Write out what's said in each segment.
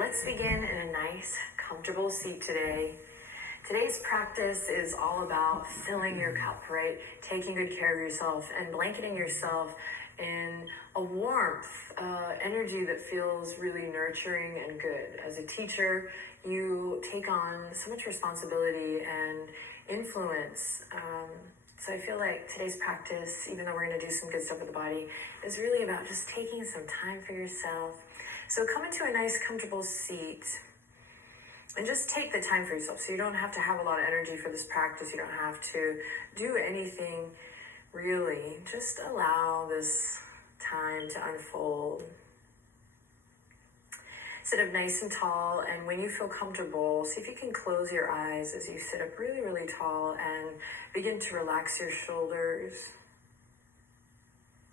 let's begin in a nice, comfortable seat today. Today's practice is all about filling your cup, right? Taking good care of yourself and blanketing yourself in a warmth, energy that feels really nurturing and good. As a teacher, you take on so much responsibility and influence. So I feel like today's practice, even though we're going to do some good stuff with the body, is really about just taking some time for yourself. So come into a nice, comfortable seat and just take the time for yourself. So you don't have to have a lot of energy for this practice. You don't have to do anything really. Just allow this time to unfold. Sit up nice and tall, and when you feel comfortable, see if you can close your eyes as you sit up really, really tall and begin to relax your shoulders.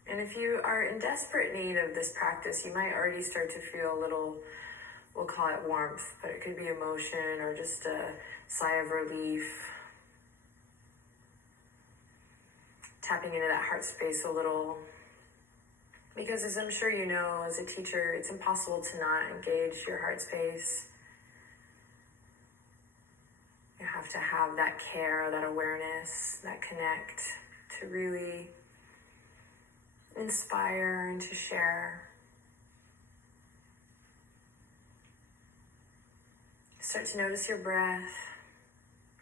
And if you are in desperate need of this practice, you might already start to feel a little, we'll call it warmth, but it could be emotion or just a sigh of relief. Tapping into that heart space a little. Because as I'm sure you know, as a teacher, it's impossible to not engage your heart space. You have to have that care, that awareness, that connect to really inspire and to share. Start to notice your breath.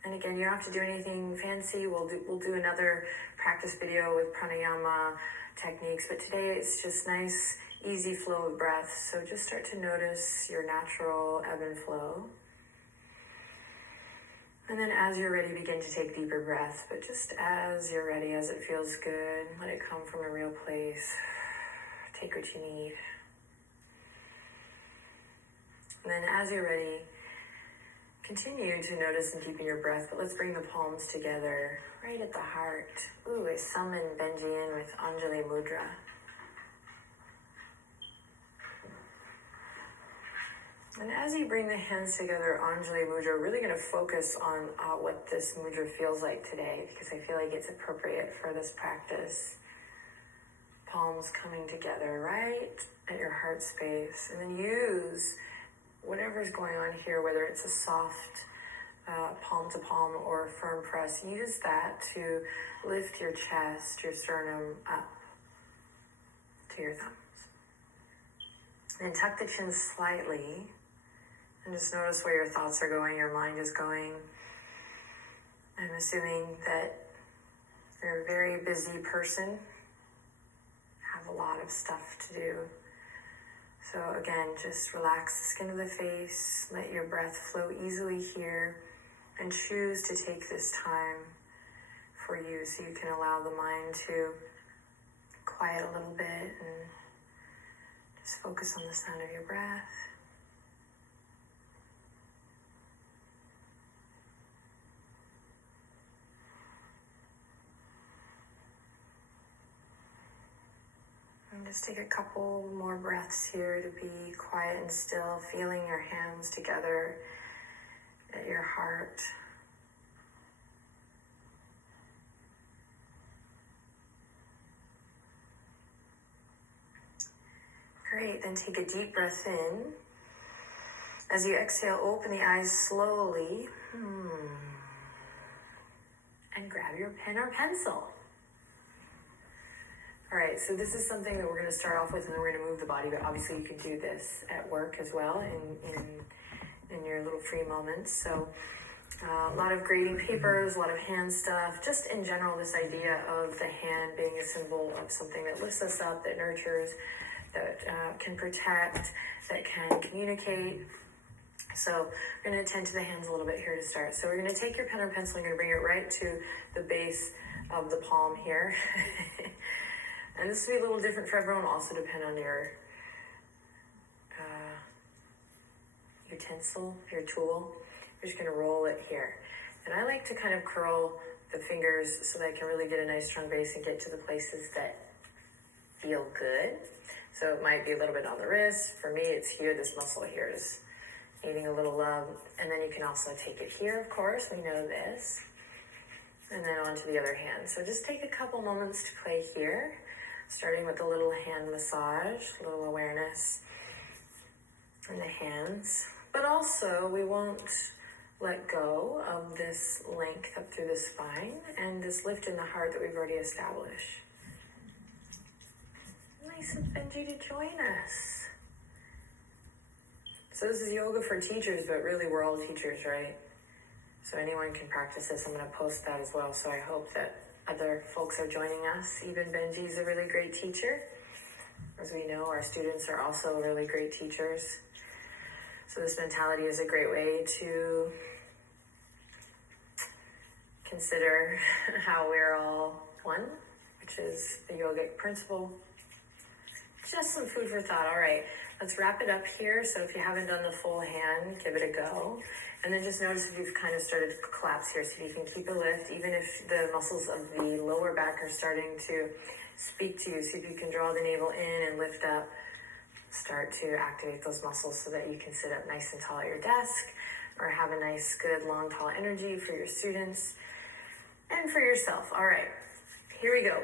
And again, you don't have to do anything fancy. We'll do another practice video with pranayama techniques, but today it's just nice, easy flow of breath. So just start to notice your natural ebb and flow. And then as you're ready, begin to take deeper breaths, but just as you're ready, as it feels good, let it come from a real place. Take what you need. And then as you're ready, continue to notice and deepen your breath, but let's bring the palms together right at the heart. Ooh, I summon Benji in with Anjali Mudra. And as you bring the hands together, Anjali Mudra, we're really going to focus on what this mudra feels like today, because I feel like it's appropriate for this practice. Palms coming together right at your heart space, and then use whatever's going on here, whether it's a soft palm to palm or a firm press, use that to lift your chest, your sternum up to your thumbs. And tuck the chin slightly, and just notice where your thoughts are going, your mind is going. I'm assuming that you're a very busy person, have a lot of stuff to do. So again, just relax the skin of the face, let your breath flow easily here, and choose to take this time for you so you can allow the mind to quiet a little bit and just focus on the sound of your breath. And just take a couple more breaths here to be quiet and still, feeling your hands together at your heart. Great, then take a deep breath in. As you exhale, open the eyes slowly. And grab your pen or pencil. All right, so this is something that we're going to start off with, and then we're going to move the body, but obviously you can do this at work as well in your little free moments. So a lot of grading papers, a lot of hand stuff, just in general this idea of the hand being a symbol of something that lifts us up, that nurtures, that can protect, that can communicate. So we're going to attend to the hands a little bit here to start. So we're going to take your pen or pencil and you're going to bring it right to the base of the palm here. And this will be a little different for everyone, also depend on your utensil, your tool. We're just going to roll it here. And I like to kind of curl the fingers so that I can really get a nice strong base and get to the places that feel good. So it might be a little bit on the wrist. For me, it's here. This muscle here is needing a little love. And then you can also take it here, of course. We know this. And then onto the other hand. So just take a couple moments to play here. Starting with a little hand massage, a little awareness. and the hands. But also, we won't let go of this length up through the spine and this lift in the heart that we've already established. Nice of Benji to join us. So this is yoga for teachers, but really we're all teachers, right? So anyone can practice this. I'm going to post that as well. So I hope that other folks are joining us. Even Benji's a really great teacher. As we know, our students are also really great teachers. So this mentality is a great way to consider how we're all one, which is the yogic principle. Just some food for thought. All right, let's wrap it up here. So if you haven't done the full hand, give it a go. And then just notice if you've kind of started to collapse here. So if you can keep a lift, even if the muscles of the lower back are starting to speak to you. See if you can draw the navel in and lift up. Start to activate those muscles so that you can sit up nice and tall at your desk or have a nice, good, long, tall energy for your students and for yourself. All right, here we go.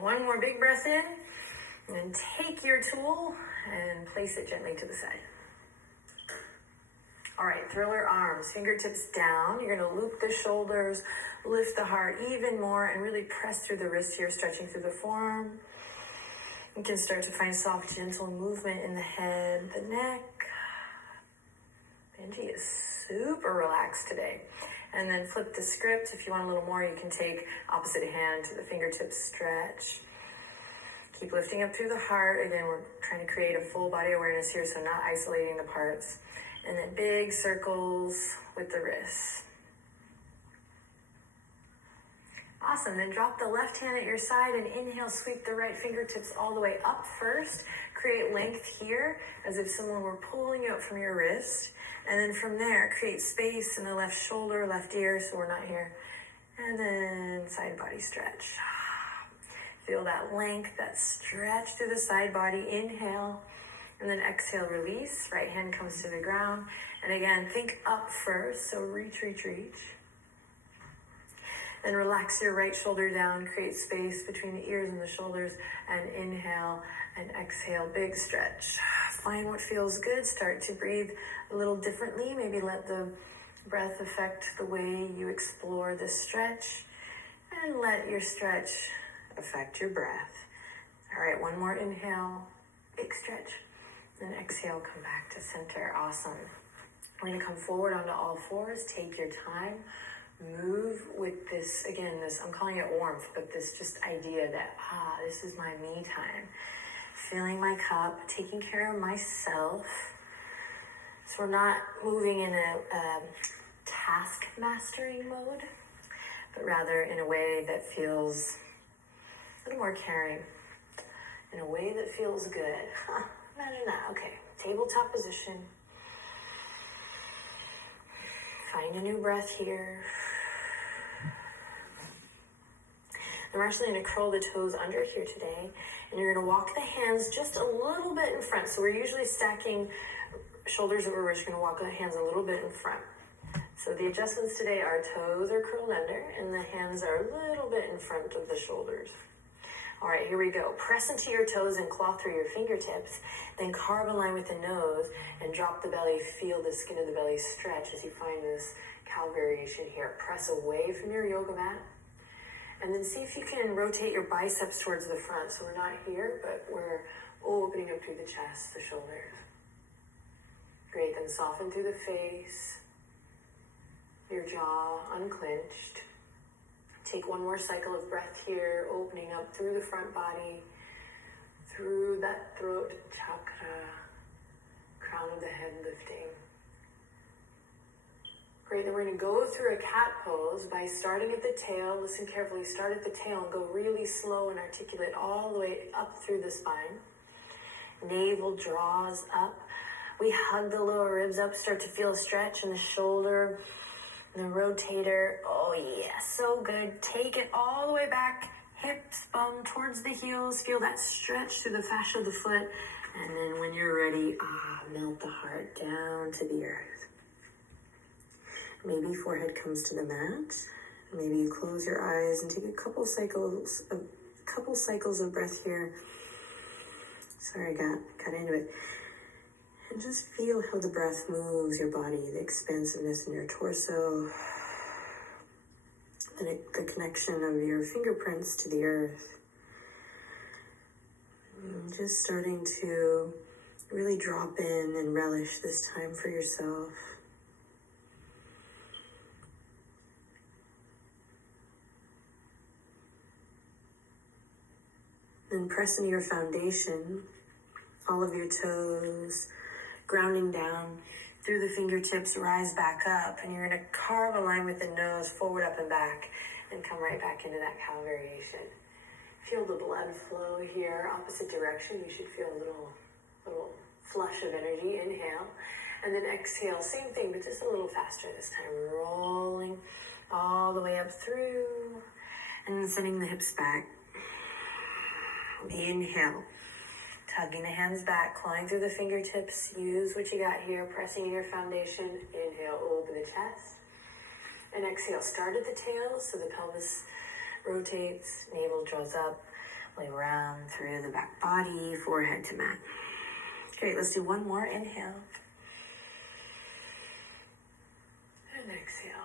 One more big breath in. And take your tool and place it gently to the side. All right, thriller arms, fingertips down. You're gonna loop the shoulders, lift the heart even more, and really press through the wrist here, stretching through the forearm. You can start to find soft, gentle movement in the head, the neck. Benji is super relaxed today. And then flip the script. If you want a little more, you can take opposite hand to the fingertips, stretch. Keep lifting up through the heart. Again, we're trying to create a full body awareness here, so not isolating the parts. And then big circles with the wrists. Awesome. Then drop the left hand at your side and inhale, sweep the right fingertips all the way up first. Create length here as if someone were pulling you up from your wrist. And then from there, create space in the left shoulder, left ear, so we're not here. And then side body stretch. Feel that length, that stretch through the side body. Inhale, and then exhale, release. Right hand comes to the ground. And again, think up first, so reach, reach, reach. Then relax your right shoulder down, create space between the ears and the shoulders, and inhale and exhale, big stretch. Find what feels good. Start to breathe a little differently. Maybe let the breath affect the way you explore this stretch, and let your stretch affect your breath. All right, one more inhale, big stretch. Then exhale, come back to center. Awesome. We're gonna come forward onto all fours. Take your time. Move with this, again, this, I'm calling it warmth, but this just idea that, this is my me time. Filling my cup, taking care of myself. So we're not moving in a task mastering mode, but rather in a way that feels a little more caring, in a way that feels good. Imagine that. Okay, tabletop position. Find a new breath here. And we're actually going to curl the toes under here today, and you're going to walk the hands just a little bit in front. So we're usually stacking shoulders over. We're just going to walk the hands a little bit in front. So the adjustments today are toes are curled under, and the hands are a little bit in front of the shoulders. All right, here we go. Press into your toes and claw through your fingertips. Then carve a line with the nose and drop the belly. Feel the skin of the belly stretch as you find this cow variation here. Press away from your yoga mat. And then see if you can rotate your biceps towards the front. So we're not here, but we're opening up through the chest, the shoulders. Great, then soften through the face. Your jaw unclenched. Take one more cycle of breath here, opening up through the front body, through that throat chakra, crown of the head lifting. Great, then we're going to go through a cat pose by starting at the tail. Listen carefully, start at the tail and go really slow and articulate all the way up through the spine. Navel draws up. We hug the lower ribs up, start to feel a stretch in the shoulder. The rotator, oh yeah, so good. Take it all the way back, hips, bum towards the heels. Feel that stretch through the fascia of the foot. And then when you're ready, melt the heart down to the earth. Maybe forehead comes to the mat. Maybe you close your eyes and take a couple cycles of breath here. Sorry, got into it. And just feel how the breath moves your body, the expansiveness in your torso, the connection of your fingerprints to the earth. And just starting to really drop in and relish this time for yourself. Then press into your foundation, all of your toes, grounding down through the fingertips, rise back up, and you're going to carve a line with the nose, forward, up, and back, and come right back into that cow variation. Feel the blood flow here, opposite direction. You should feel a little flush of energy. Inhale, and then exhale, same thing, but just a little faster this time. Rolling all the way up through, and then sending the hips back. Inhale, tugging the hands back, clawing through the fingertips. Use what you got here, pressing in your foundation. Inhale, open the chest. And exhale, start at the tail so the pelvis rotates, navel draws up, lay around through the back body, forehead to mat. Great, let's do one more. Inhale. And exhale.